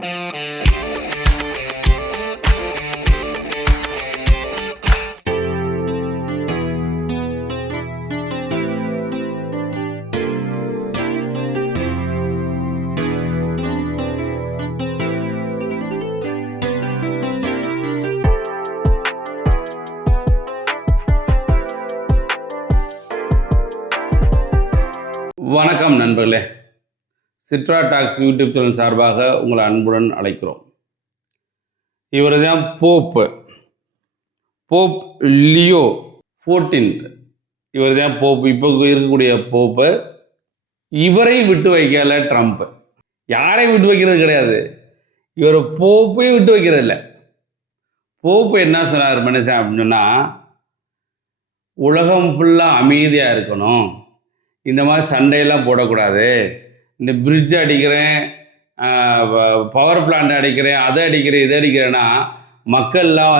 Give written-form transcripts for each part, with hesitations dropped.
வணக்கம் நண்பர்களே, சிட்ரா tax YouTube channel சார்பாக உங்களை அன்புடன் அழைக்கிறோம். இவர் தான் போப் லியோ 14th. இவர் தான் போப், இப்போ இருக்கக்கூடிய போப்பு. இவரை விட்டு வைக்கல ட்ரம்ப். யாரையும் விட்டு வைக்கிறது கிடையாது, இவர் போப்பையும் விட்டு வைக்கிறது இல்லை. போப்பு என்ன சொன்னார் மனுஷன் அப்படின்னு சொன்னால், உலகம் ஃபுல்லாக அமைதியாக இருக்கணும், இந்த மாதிரி சண்டையெல்லாம் போடக்கூடாது, இந்த பிரிட்ஜ் அடிக்கிறேன், பவர் பிளான்ட் அடிக்கிறேன், அதை அடிக்கிறேன், இதை அடிக்கிறேன்னா மக்கள்லாம்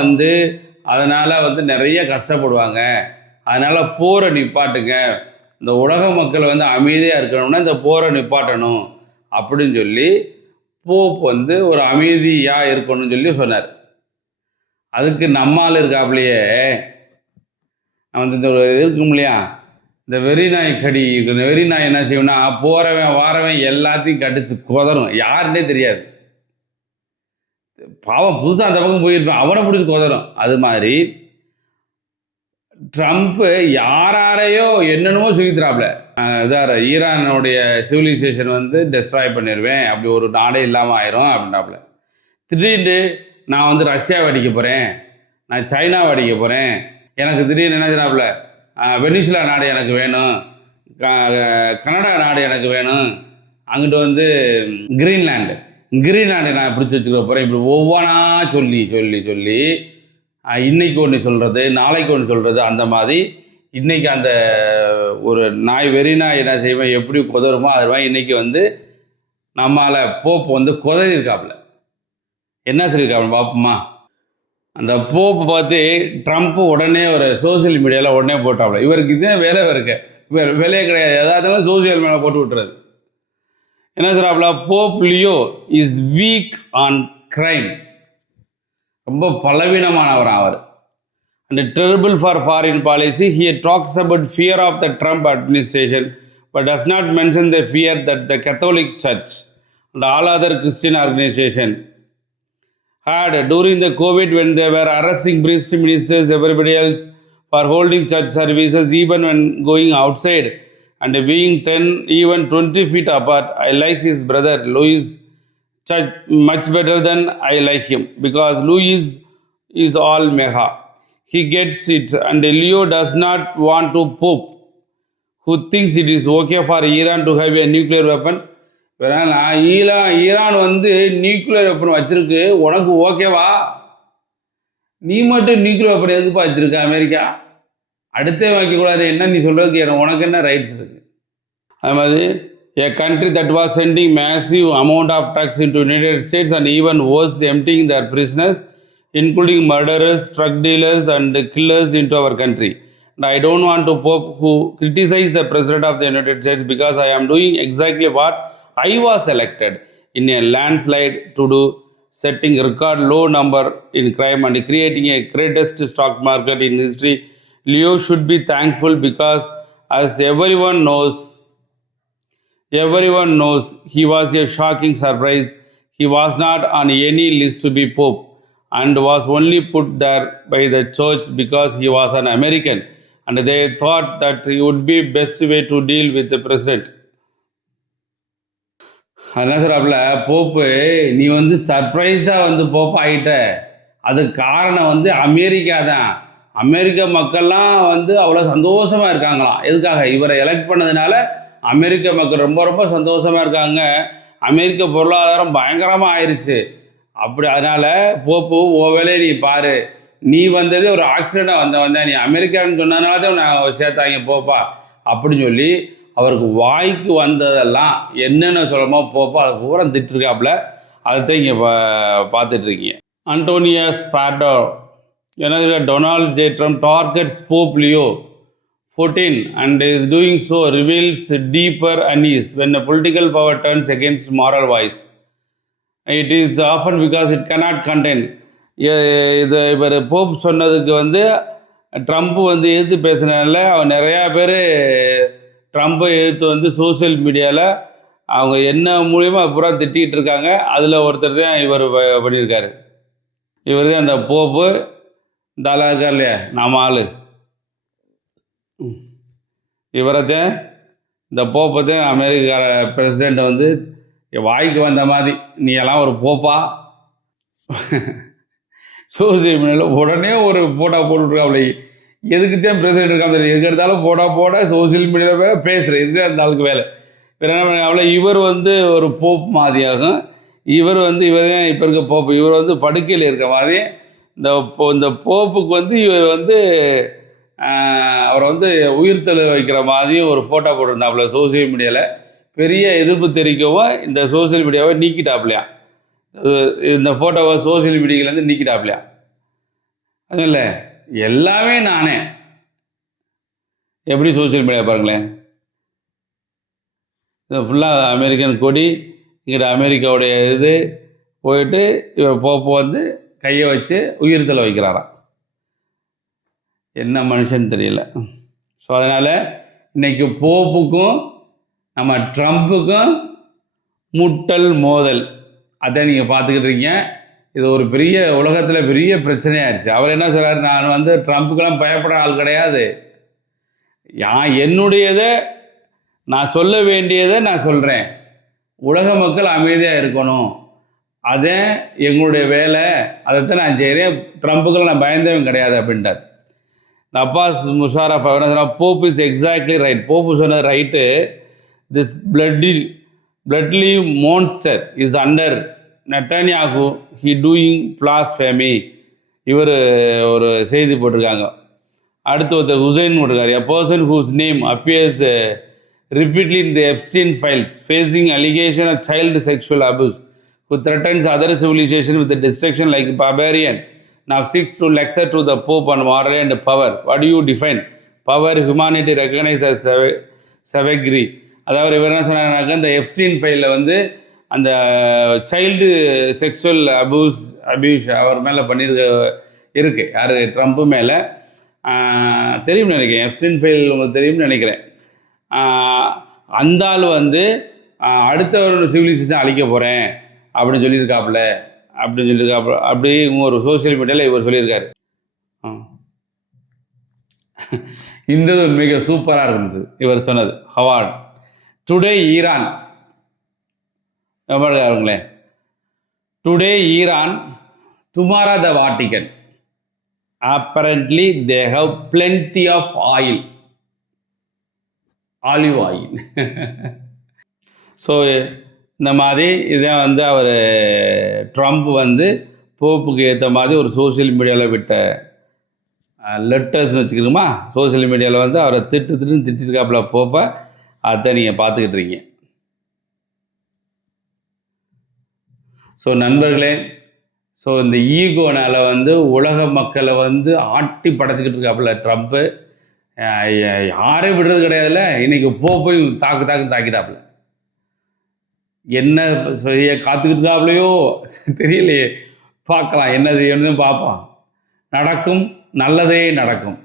அதனால் நிறைய கஷ்டப்படுவாங்க, அதனால் போரை நிப்பாட்டுங்க, இந்த உலக மக்கள் அமைதியாக இருக்கணும்னா இந்த போரை நிப்பாட்டணும் அப்படின்னு சொல்லி போப் ஒரு அமைதியாக இருக்கணும்னு சொல்லி சொன்னார். அதுக்கு நம்மால் இருக்காப்புலையே இந்த இருக்கும் இல்லையா, இந்த வெறிநாய் கடி, இந்த வெறிநாய் என்ன செய்யணும்னா போகிறவன் வாரவன் எல்லாத்தையும் கடிச்சு கொதரும், யாருன்னே தெரியாது. பாவம் புதுசாக அந்த பக்கம் போயிருப்பேன், அவனை பிடிச்சி கொதரும். அது மாதிரி ட்ரம்ப்பு யாரையோ என்னென்னமோ சொல்லித்தராப்புல. ஈரானுடைய சிவிலைசேஷன் டெஸ்ட்ராய் பண்ணிடுவேன், அப்படி ஒரு நாடே இல்லாமல் ஆயிரும் அப்படின்றாப்புல. திடீர்னு நான் ரஷ்யாவை அடிக்க போகிறேன், நான் சைனாவை அடிக்க போகிறேன், எனக்கு திடீர்னு என்ன செய்யறாப்புல, வெனிசுலா நாடு எனக்கு வேணும், கனடா நாடு எனக்கு வேணும், அங்கிட்டு கிரீன்லாண்டு நான் பிடிச்சி வச்சுக்க போகிறேன், இப்படி ஒவ்வொன்றா சொல்லி சொல்லி சொல்லி இன்றைக்கி ஒன்று சொல்கிறது, நாளைக்கு ஒன்று சொல்கிறது. அந்த மாதிரி இன்றைக்கி அந்த ஒரு வெறிநாய் என்ன செய்வேன் எப்படி கொதருமோ அது மாதிரி இன்றைக்கி நம்மளால் போப்பு கொதறியிருக்காப்புல. என்ன சொல்லியிருக்காப்புல பார்ப்போமா? அந்த போப்பு பார்த்து ட்ரம்ப்பு உடனே ஒரு சோசியல் மீடியாவில் உடனே போட்டாப்புல. இவருக்கு இதே வேலை இருக்கு, வேலையே கிடையாது, ஏதாவது சோசியல் மீடியாவில் போட்டு விட்டுறது. என்ன சொல்கிறாப்புல, Pope Leo is weak on crime, ரொம்ப பலவீனமானவர் அவர். And terrible for foreign policy. He talks about fear of the Trump administration but does not mention the fear that the Catholic church and all other Christian organisation had during the COVID, when they were arresting priest ministers, everybody else, for holding church services even when going outside and being 10 even 20 feet apart. I like his brother Louis Church much better than I like him, because Louis is all meha, he gets it, and Leo does not want to pope who thinks it is okay for Iran to have a nuclear weapon. Iran nuclear weapon வச்சிருக்கு, உனக்கு ஓகேவா? நீ மட்டும் nuclear weapon எதுப்பா வச்சிருக்க? America அடுத்தே வைக்கக்கூடாது, என்ன நீ சொல்கிறதுக்கு உனக்கு என்ன ரைட்ஸ் இருக்குது? அது மாதிரி a country that was sending massive amount of drugs into United States and even was emptying their prisoners, including murderers, drug dealers and killers into our country. And I don't want to pope who criticize the president of the United States, because I am doing exactly what I was elected in a landslide to do, setting record low number in crime and creating a greatest stock market in history. Leo should be thankful, because as everyone knows, he was a shocking surprise. He was not on any list to be pope and was only put there by the church because he was an American and they thought that it would be best way to deal with the president. அதான் சொல்கிறாப்புல, pope நீ சர்ப்ரைஸாக pope ஆகிட்ட, அதுக்கு காரணம் America தான். அமெரிக்க மக்கள்லாம் அவ்வளோ சந்தோஷமாக இருக்காங்களாம். எதுக்காக? இவரை எலெக்ட் பண்ணதுனால அமெரிக்க மக்கள் ரொம்ப ரொம்ப சந்தோஷமாக இருக்காங்க. அமெரிக்க பொருளாதாரம் பயங்கரமாக ஆயிடுச்சு. அப்படி அதனால் போப்பு ஓ வேலையை நீ பாரு, நீ ஒரு ஆக்சிடெண்ட்டாக வந்த நீ அமெரிக்கான்னு சொன்னதுனால தான் நான் சேர்த்தாங்க போப்பா அப்படின்னு சொல்லி அவருக்கு வாய்க்கு வந்ததெல்லாம் என்னென்ன சொல்லணுமோ போப்போ அதை பூரா திட்டிருக்காப்புல. அதைத்தான் இங்கே பார்த்துட்ருக்கீங்க. அண்டோனியஸ் Pardo Donald J. Trump targets Pope Leo 14 and is doing so reveals deeper unease when the political power turns against moral voice. It is often because it cannot contain. இது இவர் போப் சொன்னதுக்கு வந்து ட்ரம்ப் வந்து எதிர்த்து பேசினால அவன் நிறையா பேர் ட்ரம்ப்பை எதிர்த்து வந்து சோசியல் மீடியாவில் அவங்க என்ன மூலியமாக பூரா திட்டிகிட்டு இருக்காங்க. அதில் ஒருத்தர் தான் இவர் பண்ணியிருக்காரு. இவர் தான் அந்த போப்பு தாலா இருக்கார் இல்லையா, நம்ம ஆள், இவரை தான் இந்த போப்பை தான் அமெரிக்கா பிரசிடெண்ட் வந்து வாய்க்கு வந்த மாதிரி நீ எல்லாம் ஒரு போப்பா சோசியல் மீடியாவில் உடனே ஒரு ஃபோட்டோ போட்டுருக்காப்ல. எதுக்கு தான் பிரசிடெண்ட் இருக்காம தெரியும், எதுக்கு எடுத்தாலும் போட சோசியல் மீடியாவில் வேலை பேசுகிறேன், இதுதான் அந்த ஆளுக்கு வேலை. வேறு என்ன பண்ணாப்புல, இவர் வந்து ஒரு போப் மாதிரியாகும். இவர் வந்து இவர் தான் இப்போ இருக்க போப்பு. இவர் வந்து படுக்கையில் இருக்க மாதிரி இந்த போப்புக்கு வந்து இவர் வந்து அவரை வந்து உயிர்த்தெழ வைக்கிற மாதிரியும் ஒரு ஃபோட்டோ போட்டிருந்தாப்புல சோசியல் மீடியாவில். பெரிய எதிர்ப்பு தெரிவிக்கவும் இந்த சோசியல் மீடியாவை நீக்கிட்டாப்லையா, இந்த ஃபோட்டோவை சோசியல் மீடியாவிலேருந்து நீக்கிட்டாப்லையா. அதுவும் இல்லை, எல்லாமே நானே. எப்படி சோசியல் மீடியா பாருங்களேன், இது ஃபுல்லாக அமெரிக்கன் கொடி, இங்கிட்ட அமெரிக்காவுடைய இது போயிட்டு இவர் போப்போ வந்து கையை வச்சு உயிர்த்தெழ வைக்கிறாராம். என்ன மனுஷன் தெரியல. ஸோ அதனால் இன்றைக்கி போப்புக்கும் நம்ம ட்ரம்ப்புக்கும் முட்டல் மோதல், அதை நீங்கள் பார்த்துக்கிட்டு இருக்கீங்க. இது ஒரு பெரிய உலகத்தில் பெரிய பிரச்சனையாகிடுச்சு. அவர் என்ன சொல்கிறார், நான் வந்து ட்ரம்ப்புக்கெல்லாம் பயப்படுற ஆள் கிடையாது, என்னுடையதை நான் சொல்ல வேண்டியதை நான் சொல்கிறேன், உலக மக்கள் அமைதியாக இருக்கணும், அதே எங்களுடைய வேலை, அதைத்தான் நான் செய்கிறேன், ட்ரம்ப்புக்கெல்லாம் நான் பயந்தவன் கிடையாது அப்படின்ட்டார். இந்த அப்பாஸ் முஷாரஃப் அவர் என்ன சொன்னால், Pope is exactly right. Pope சொன்னது right. This bloodly monster is under Netanyahu, he doing blasphemy. இவர் ஒரு செய்தி போட்டிருக்காங்க. அடுத்து ஒருத்தர் ஹுசைன் போட்டிருக்காரு, a person whose name appears repeatedly in the Epstein files facing allegation of child sexual abuse, who threatens other civilization with the destruction like barbarian, now seeks to lecture to the Pope on moral and power. What do you define? Power, humanity recognized as savagery. அதாவது இவர் என்ன சொன்னாங்கன்னாக்கா, இந்த Epstein ஃபைலில் வந்து அந்த child sexual abuse அவர் மேலே இருக்குது. யார், ட்ரம்ப்பு மேலே தெரியும்னு நினைக்கிறேன். எப்ஸ்டீன் ஃபைல் உங்களுக்கு தெரியும்னு நினைக்கிறேன். அந்த ஆள் வந்து அடுத்த ஒரு சிவிலைசேஷன் அழிக்க போகிறேன் அப்படின்னு சொல்லியிருக்காப்புல. அப்படி ஒரு சோசியல் மீடியாவில் இவர் சொல்லியிருக்காரு. இந்த மிக சூப்பராக இருந்தது இவர் சொன்னது. ஹவார்ட் டுடே ஈரான், பாருங்களேன், today Iran, tomorrow the Vatican, apparently they have plenty of oil, olive oil. So இந்த மாதிரி இதான் வந்து அவர் ட்ரம்ப் வந்து போப்புக்கு ஏற்ற மாதிரி ஒரு சோசியல் மீடியாவில் விட்ட லெட்டர்ஸ்னு வச்சுக்கணுமா. சோசியல் மீடியாவில் வந்து அவரை திட்டிருக்காப்புல போப்பை. அதை நீங்கள் பார்த்துக்கிட்டு இருக்கீங்க. ஸோ நண்பர்களே, ஸோ இந்த ஈகோனால் வந்து உலக மக்களை வந்து ஆட்டி படைச்சிக்கிட்டு இருக்காப்புல ட்ரம்ப்பு. யாரையும் விடுறது கிடையாதுல்ல. இன்றைக்கி போய் தாக்கிட்டாப்புல. என்ன செய்ய காத்துக்கிட்டு இருக்காப்புலையோ தெரியலையே. பார்க்கலாம் என்ன செய்யணும்னு பார்ப்போம். நடக்கும், நல்லதே நடக்கும்.